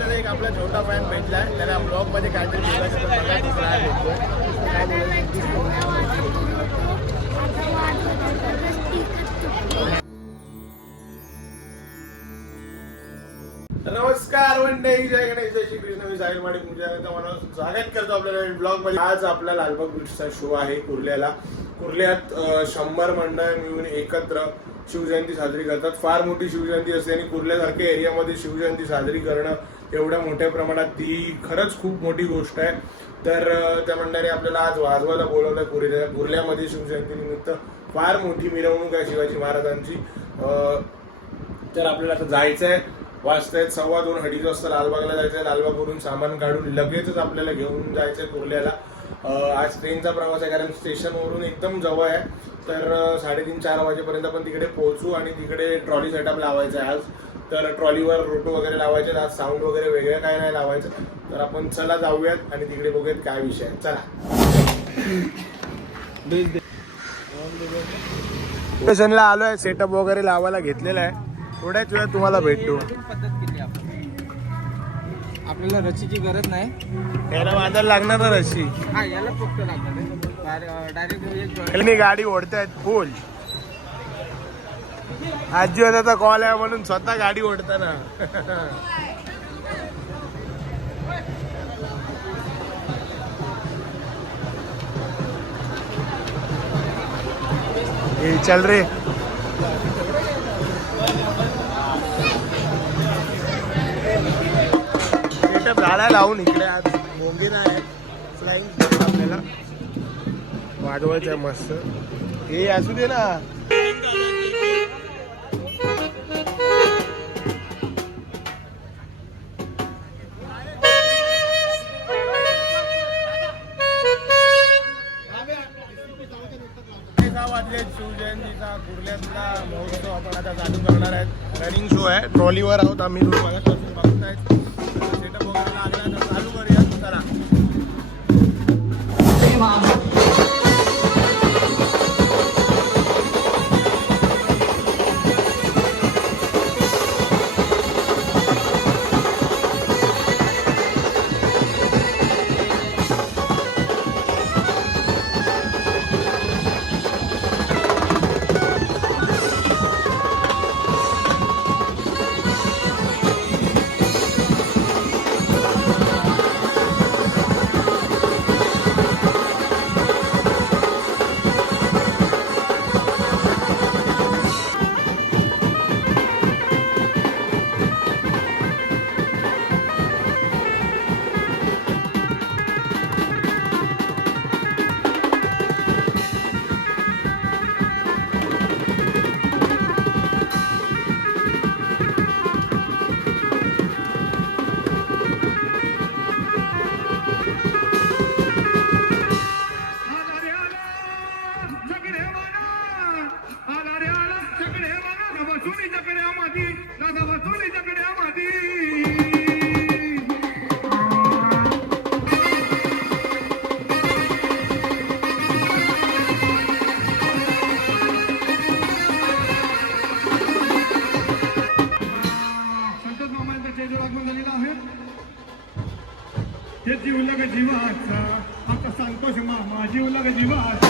आपल्याला एक आपला छोटा फॅन भेटलाय. त्याला ब्लॉग मध्ये काहीतरी बोलायचं नमस्कार मंडळी, जय गणेश, जय श्री कृष्ण. मी साहिल माडी पूजा मला स्वागत करतो आपल्याला ब्लॉग मध्ये. आज आपला लालबाग बीचचा शो आहे कुर्ल्याला. कुर्ल्यात 100 मंडळ मिळून एकत्र शिवजयंती साजरी करतात. फार मोठी शिवजयंती असते आणि कुर्ल्यासारख्या एरियामध्ये शिवजयंती साजरी करणं एवढ्या मोठ्या प्रमाणात ती खरंच खूप मोठी गोष्ट आहे. तर त्या मंडळाने आपल्याला आज वाजवायला बोलवलं. कुर्ल्यामध्ये शिवजयंती निमित्त फार मोठी मिरवणूक आहे शिवाजी महाराजांची. तर आपल्याला आता जायचं आहे. वाजतायत 2:15 वाजता लालबागला जायचंय. लालबागवरून सामान काढून लगेचच आपल्याला घेऊन जायचंय कुर्ल्याला. आज ट्रेनचा प्रवास आहे कारण स्टेशनवरून एकदम जवळ आहे. तर 3:30-4 वाजेपर्यंत आपण तिकडे पोहोचू आणि तिकडे ट्रॉली सेटअप लावायचा आहे आज. तर ट्रॉलीवर रोटो वगैरे लावायचे. आज साऊंड वगैरे वेगळं काय नाही लावायचं. तर आपण चला जाऊयात आणि तिकडे बघूयात काय विषय आहे. चला. स्टेशनला आलोय. सेटअप वगैरे लावायला घेतलेला आहे. थोड्याच वेळात तुम्हाला भेटतो. पद्धत केली आपण. आपल्याला रशीची गरज नाही. याला वाजायला लागणार ना रशी. हा, याला फक्त लागणार डायरेक्ट. गाडी ओढतायत फुल. आजी होता कॉल आहे म्हणून स्वतः गाडी ओढताना. चल रे. झाडा लावून इकडे आज बोंगीला आहे. फ्लाइंग आपल्याला वाजवायचं आहे मस्त. हे असू दे ना. शिवजयंतीचा कुर्ल्यातला महोत्सव आपण आता चालू करणार आहेत. रनिंग शो आहे. ट्रॉलीवर आहोत आम्ही. मगापासून बघतायत. सेटअप वगैरे लागला तर चालू करूया. चला. जीवला ग जीवाचा आता सांगतोस मामा. जीवला ग जीवाचा.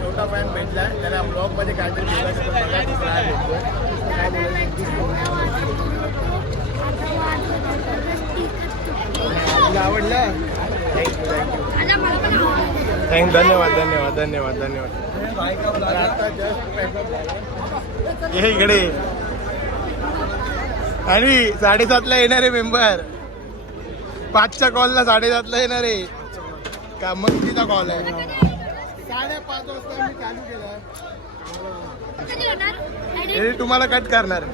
छोटा फॅन भेटलाय त्याला ब्लॉग मध्ये काहीतरी बोलायचं होतं, मला दुसरा आहे भेटतोय. काय बोलायचं? तुला आवडलं? थँक्यू धन्यवाद धन्यवाद धन्यवाद धन्यवाद. आता जस्ट पॅकअप झाला. हे इकडे आणि 7:30ला येणारे मेंबर, 5च्या कॉलला 7:30ला येणारे का मग तिचा कॉल आहे. 5:30 वाजता मी चालू केलं. तुम्हाला कट करणार,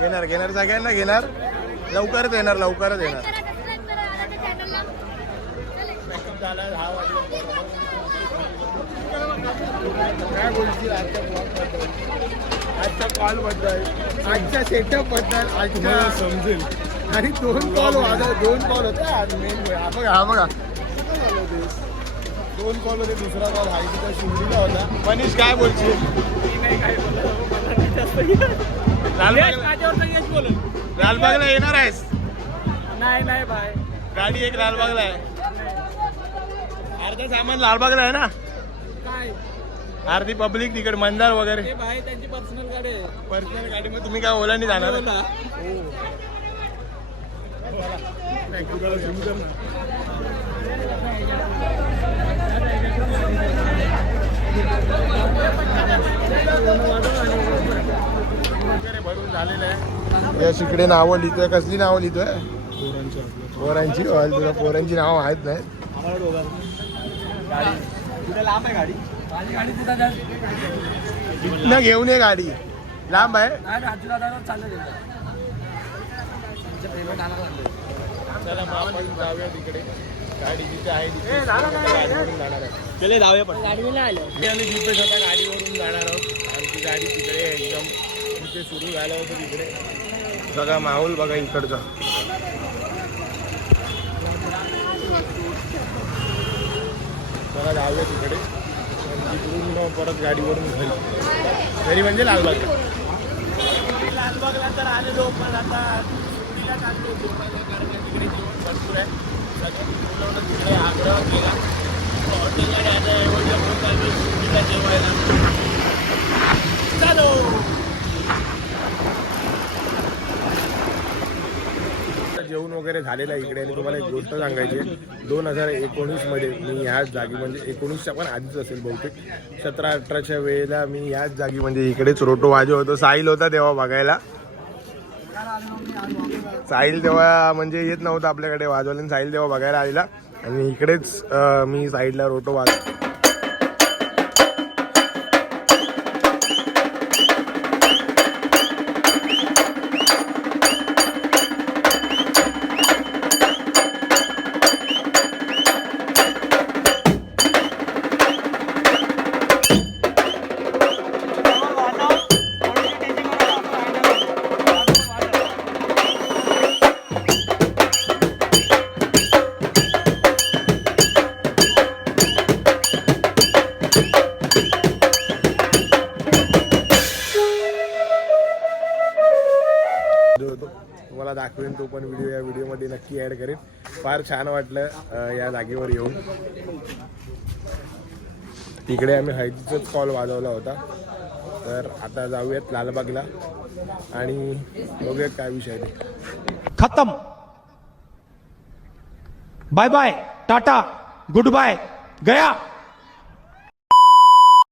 घेणार घेणार सगळ्यांना घेणार. लवकरच येणार लवकरच येणार. काय बोलशील आजच्या कॉल बद्दल, आजच्या सेटअप बद्दल, आजच्या समजेल. आणि 2 कॉल होते आज मेन. हा बघा 2 कॉल होते. दुसरा कॉल हा तिथं शिवलीला होता. मनीष काय बोलशील? लालबागला येणार आहेस? नाही भाई, गाडी एक लालबागला आहे. अर्धा सामान लालबागला आहे ना. काय अर्धी पब्लिक तिकडे मंदार वगैरे. ते भाई त्यांची पर्सनल गाडी आहे. पर्सनल गाडी मग तुम्ही काय ओलांनी जाणार? भरून झालेलं आहे. या इकडे नावं लिहितोय. कसली नावं लिहितोय? पोरांची. तुला पोरांची नावं माहित नाही. लांब आहे गाडी. माझी गाडी तिथं इथनं घेऊन ये. गाडी लांब आहे. राजू दादा चाललं पेमेंट आणायला लागलं. चला आपण जाऊया तिकडे. गाडी जिथे आहे तिथे गाडीवरून जाणार आहे. चले जाऊया. पण गाडीला आलो आणि दीपेश आता गाडीवरून जाणार आहोत. आमची गाडी तिकडे एकदम तिथे सुरू झालं होतं. तिकडे सगळा माहोल बघा इकडचा. चला जाऊया तिकडे. तिकडून परत गाडीवरून घरी म्हणजे लालबागला. लालबागला तर आलेलो, पण आता सुट्टीला चाललो जेवायला. कारण तिकडे जेवण भरपूर आहे. सगळ्यांनी बोलवलं तिकडे, आग्रह केला. हॉटेलला जायचं चालू सुट्टीला जेवायला. चालो. जेवण वगैरे झालेलं आहे इकडे. आणि तुम्हाला एक गोष्ट सांगायची आहे. 2019 मध्ये मी ह्याच जागी, म्हणजे 19च्या पण आधीच असेल बहुतेक, 17-18च्या वेळेला मी ह्याच जागी म्हणजे इकडेच रोटो वाजवतो. साहिल होता तेव्हा बघायला. साहिल तेव्हा म्हणजे येत नव्हता आपल्याकडे वाजवायला. साहिल तेव्हा बघायला आलेला आणि इकडेच मी साईडला रोटो वाजवतो. तुम्हाला दाखवेन तो पण व्हिडिओ. या व्हिडिओमध्ये नक्की ॲड करेन. फार छान वाटलं या जागेवर येऊन. तिकडे आम्ही हळदीचाच कॉल वाजवला होता. तर आता जाऊयात लालबागला आणि बघूयात काय विषय ते. खत्म. Bye bye, ta-ta, goodbye, गया.